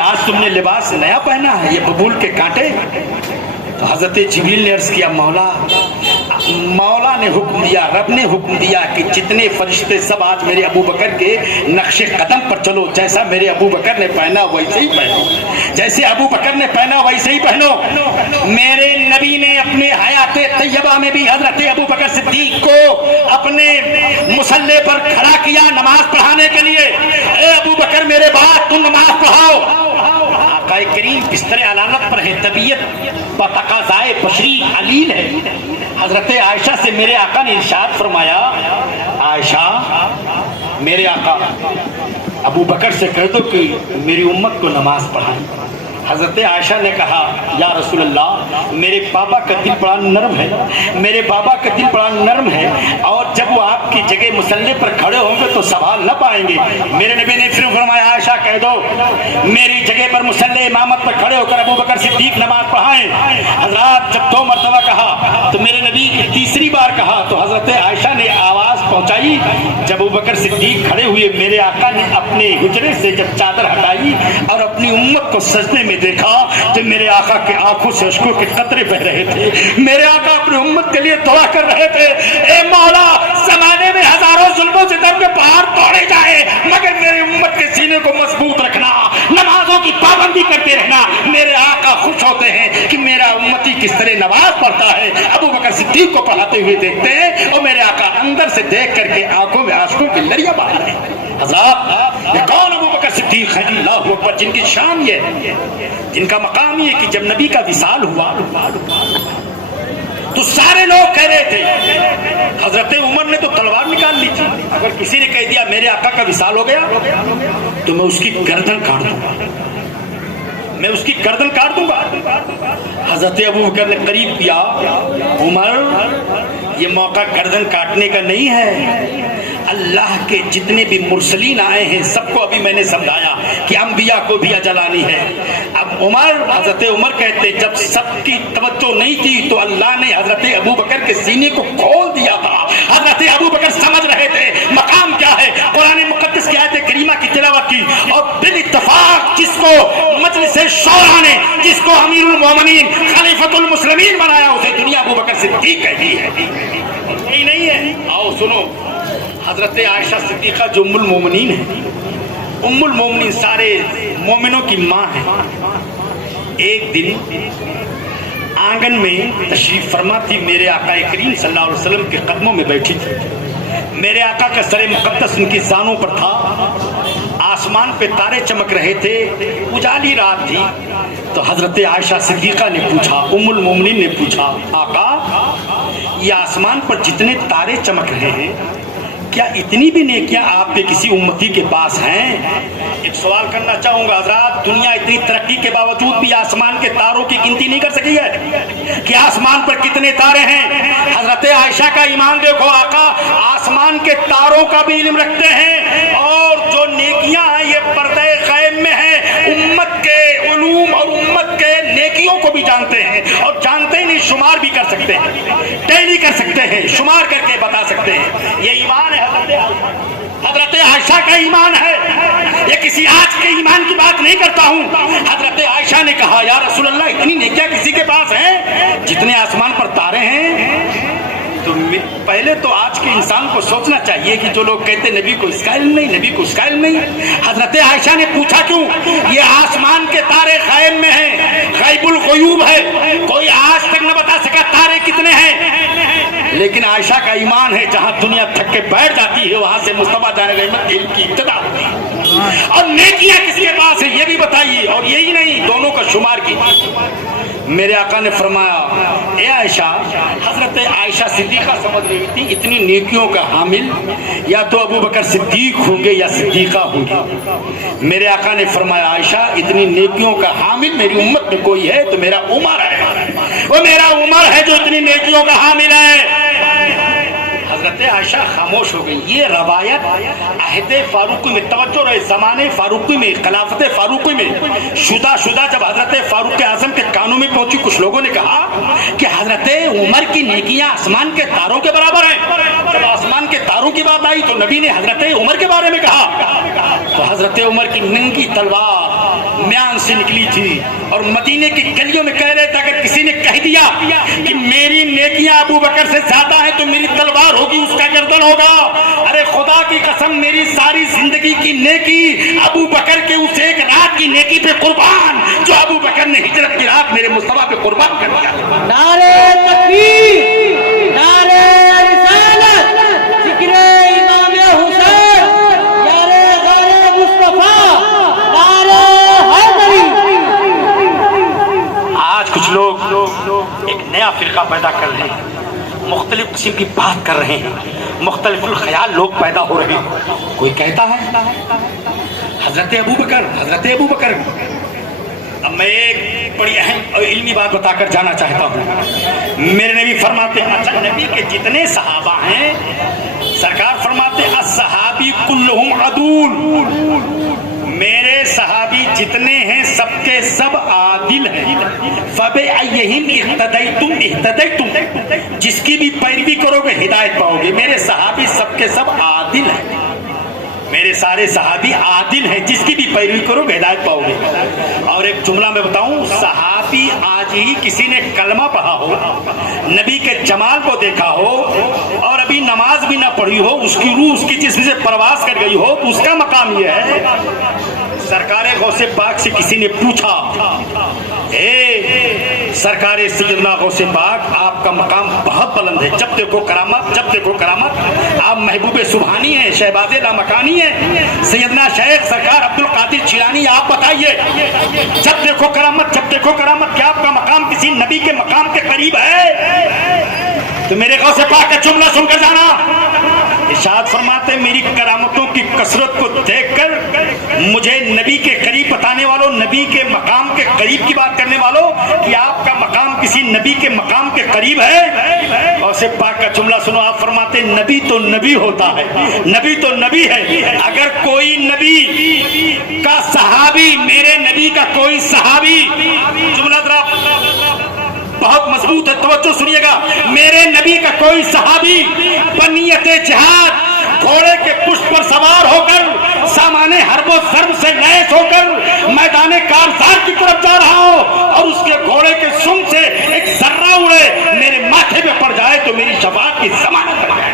آج تم نے لباس نیا پہنا ہے، یہ ببول کے کانٹے؟ تو حضرت جبریل نے عرض کیا مولا نے حکم دیا، رب نے حکم دیا کہ جتنے فرشتے سب آج میرے ابو بکر کے نقش قدم پر چلو، جیسا میرے ابو بکر نے پہنا ویسے ہی پہنو، جیسے ابو بکر نے پہنا ویسے ہی پہنو۔ میرے نبی نے اپنے حیات طیبہ میں بھی حضرت ابو بکر صدیق کو اپنے مصلی پر کھڑا کیا نماز پڑھانے کے لیے، اے ابو بکر میرے بعد تم نماز پڑھاؤ۔ آقا کریم بستر علانت پر ہے، طبیعت تقاضائے بشری علیل ہے۔ حضرت عائشہ سے میرے آقا نے ارشاد فرمایا، عائشہ میرے آقا ابو بکر سے کہہ دو کہ میری امت کو نماز پڑھائیں۔ حضرت عائشہ نے کہا، یا رسول اللہ میرے بابا کا دل بڑا نرم ہے، میرے بابا کا دل بڑا نرم ہے، اور جب وہ آپ کی جگہ مصلی پر کھڑے ہوں گے تو سوال نہ پائیں گے۔ میرے نبی نے پھر فرمایا، عائشہ کہہ دو میری جگہ پر مصلی امامت پر کھڑے ہو کر ابو بکر صدیق نماز پڑھائیں۔ حضرات جب 2 مرتبہ کہا تو میرے نبی کی تیسری بار کہا تو حضرت عائشہ نے آواز پہنچائی۔ جب ابو بکر صدیق کھڑے ہوئے، میرے آقا نے اپنے حجرے سے جب چادر ہٹائی اور اپنی امت کو سجدے میں دیکھا تو میرے آقا کے آنکھوں سے اشکوں کے قطرے بہ رہے تھے۔ میرے آقا اپنی امت کے لیے دعا کر رہے تھے، اے مولا زمانے میں ہزاروں ظلموں سے در پہ پہاڑ توڑے جائے مگر میری امت کے سینے کو مضبوط رکھنا، نمازوں کی پابندی کرتے رہنا۔ میرے آقا خوش ہوتے ہیں کہ میرا امتی کس طرح نماز پڑھتا ہے، ابو بکر صدیق کو پڑھاتے ہوئے دیکھتے ہیں اور میرے آقا اندر سے دیکھ کر کے آنکھوں میں آنسوں کی لڑیاں بہا رہے ہیں۔ حضرات یہ کون ابو بکر صدیق ہے؟ اللہ اکبر، جن کی شان یہ ہے، جن کا مقام یہ کہ جب نبی کا وصال ہوا تو سارے لوگ کہہ رہے تھے، حضرت عمر نے تو تلوار نکال لی تھی، اگر کسی نے کہہ دیا میرے آقا کا وصال ہو گیا تو میں اس کی گردن کاٹ دوں گا، میں اس کی گردن کاٹ دوں گا۔ حضرت ابو بکر نے قریب کیا، عمر یہ موقع گردن کاٹنے کا نہیں ہے، اللہ کے جتنے بھی مرسلین آئے ہیں سب کو ابھی میں نے سمجھایا کہ انبیاء کو بھی اجل آنی ہے۔ اب حضرت عمر کہتے جب سب کی توجہ نہیں تھی تو اللہ نے حضرت ابو بکر کے سینے کو کھول دیا تھا۔ حضرت ابو بکر سمجھ رہے تھے مقام کیا ہے، قرآن مقدس کی آیت کریمہ کی تلاوت کی، اور بالاتفاق جس کو مجلس شورا نے، جس کو امیر المومنین خلیفۃ المسلمین بنایا، اسے دنیا ابو بکر صدیق کہتی ہے، یہی نہیں ہے۔ آؤ سنو، حضرت عائشہ صدیقہ جو ام المومنین ہے، ام المومنین سارے مومنوں کی ماں ہے، ایک دن آنگن میں تشریف فرما تھی، میرے آقا کریم صلی اللہ علیہ وسلم کے قدموں میں بیٹھی تھی، میرے آقا کا سر مقدس ان کی زانوں پر تھا، آسمان پہ تارے چمک رہے تھے، اجالی رات تھی، تو حضرت عائشہ صدیقہ نے پوچھا، ام المومنین نے پوچھا، آقا یہ آسمان پر جتنے تارے چمک رہے ہیں کیا اتنی بھی نیکیاں آپ کے کسی امتی کے پاس ہیں؟ ایک سوال کرنا چاہوں گا حضرات، دنیا اتنی ترقی کے باوجود بھی آسمان کے تاروں کی گنتی نہیں کر سکی ہے کہ آسمان پر کتنے تارے ہیں؟ حضرت عائشہ کا ایمان دیکھو، آقا آسمان کے تاروں کا بھی علم رکھتے ہیں، اور جو نیکیاں ہیں یہ پردہ غیب میں ہیں، امت کے علوم اور امت کے نیکیوں کو بھی جانتے ہیں، اور جانتے ہی نہیں شمار بھی کر سکتے ہیں، ٹیلی کر سکتے ہیں، شمار کر کے بتا سکتے ہیں۔ یہ ایمان ہے حضرت عائشہ کا ایمان ہے، یہ کسی آج کے ایمان کی بات نہیں کرتا ہوں۔ حضرت عائشہ نے کہا، یا رسول اللہ اتنی نیکیاں کسی کے پاس ہیں جتنے آسمان پر تارے ہیں؟ تو پہلے تو آج کے انسان کو سوچنا چاہیے کہ جو لوگ کہتے نبی کو اس کا علم نہیں، نبی کو اس کا علم نہیں، حضرت عائشہ نے پوچھا کیوں؟ یہ آسمان کے تارے غیب میں ہیں، غیب الغیوب ہے، کوئی آج تک نہ بتا سکا تارے کتنے ہیں، لیکن عائشہ کا ایمان ہے جہاں دنیا تھک کے بیٹھ جاتی ہے وہاں سے مصطفیٰ جان غیبت علم کی ابتدا ہوتی ہے، اور نیکیاں کس کے پاس ہے یہ بھی بتائیے، اور یہی نہیں دونوں کا شمار کیجیے۔ میرے آقا نے فرمایا، اے عائشہ، حضرت عائشہ صدیقہ سمجھ رہی تھی اتنی نیکیوں کا حامل یا تو ابو بکر صدیق ہوں گے یا صدیقہ ہوں گے۔ میرے آقا نے فرمایا، عائشہ اتنی نیکیوں کا حامل میری امت میں کوئی ہے تو میرا عمر ہے، وہ میرا عمر ہے جو اتنی نیکیوں کا حامل ہے۔ حضرت عائشہ خاموش ہو گئی۔ یہ روایت عہد فاروقی میں، توجہ رہے، زمانے فاروقی میں، خلافت فاروقی میں شدہ جب حضرت فاروق اعظم کے کانوں میں پہنچی، کچھ لوگوں نے کہا کہ حضرت عمر کی نیکیاں آسمان کے تاروں کے برابر ہیں۔ جب آسمان کے تاروں تلواروں کی بات آئی تو نبی نے حضرت عمر کے بارے میں کہا تو حضرت عمر کی ننگی تلوار میان سے نکلی تھی اور مدینے کی گلیوں میں کہہ رہے تھے اگر کسی نے کہہ دیا کہ میری نیکیاں ابو بکر سے زیادہ ہیں تو میری تلوار ہوگی، اس کا گردن ہوگا۔ ارے خدا کی قسم میری ساری زندگی کی نیکی ابو بکر کے اس ایک رات کی نیکی پہ قربان جو ابو بکر نے ہجرت کی رات میرے مصطفیٰ پہ قربان کر دیا۔ نعرہ تکبیر، نعرہ رسالت، ذکر امام حسین، نعرہ غار مصطفیٰ، نعرہ حیدری۔ آج کچھ لوگ ایک نیا فرقہ پیدا کر رہے ہیں، مختلف قسم کی بات کر رہے ہیں، مختلف الخیال لوگ پیدا ہو رہے ہیں۔ کوئی کہتا ہے حضرت ابو بکر۔ اب میں ایک بڑی اہم اور علمی بات بتا کر جانا چاہتا ہوں۔ میرے نبی فرماتے ہیں اچھا نبی کے جتنے صحابہ ہیں سرکار فرماتے ہیں الصحابی کلہم عدول، میرے صحابی جتنے ہیں سب کے سب عادل ہیں۔ فَبِأَيِّهِمْ اِقْتَدَيْتُمْ، جس کی بھی پیروی کرو گے ہدایت پاؤ گے۔ میرے صحابی سب کے سب عادل ہیں، میرے سارے صحابی عادل ہیں، جس کی بھی پیروی کرو گے ہدایت پاؤ گے۔ اور ایک جملہ میں بتاؤں، صحابی آج ہی کسی نے کلمہ پڑھا ہو، نبی کے جمال کو دیکھا ہو اور ابھی نماز بھی نہ پڑھی ہو، اس کی روح اس کی جسم سے پرواز کر گئی ہو تو اس کا مقام یہ ہے۔ سرکار غوث پاک سے کسی نے پوچھا اے سرکار سیدنا غوث پاک آپ کا مقام بہت بلند ہے، جب دیکھو کرامت، آپ محبوب سبحانی ہیں، شہباز لامکانی ہیں، سیدنا شیخ سرکار عبد القادر جیلانی، آپ بتائیے جب دیکھو کرامت کیا آپ کا مقام کسی نبی کے مقام کے قریب ہے؟ تو میرے غوث پاک کا جملہ سن کر جانا، ارشاد فرماتے ہیں میری کرامتوں کی کثرت کو دیکھ کر مجھے نبی کے قریب بتانے والوں، نبی کے مقام کے قریب کی بات کرنے والوں کہ آپ کا مقام کسی نبی کے مقام کے قریب ہے۔ غوث پاک کا جملہ سنو، آپ فرماتے ہیں نبی تو نبی ہوتا ہے، نبی تو نبی ہے، اگر کوئی نبی کا صحابی، میرے نبی کا کوئی صحابی، جملہ ذرا بہت مضبوط ہے توجہ سنیے گا، میرے نبی کا کوئی صحابی بنیت جہاد گھوڑے کے پشت پر سوار ہو کر سامان حرب و ضرب سے لیس ہو کر میدان کارزار کی طرف جا رہا ہو اور اس کے گھوڑے کے سم سے ایک ذرہ اڑے میرے ماتھے پہ پڑ جائے تو میری شفاعت کی ضمانت ہے۔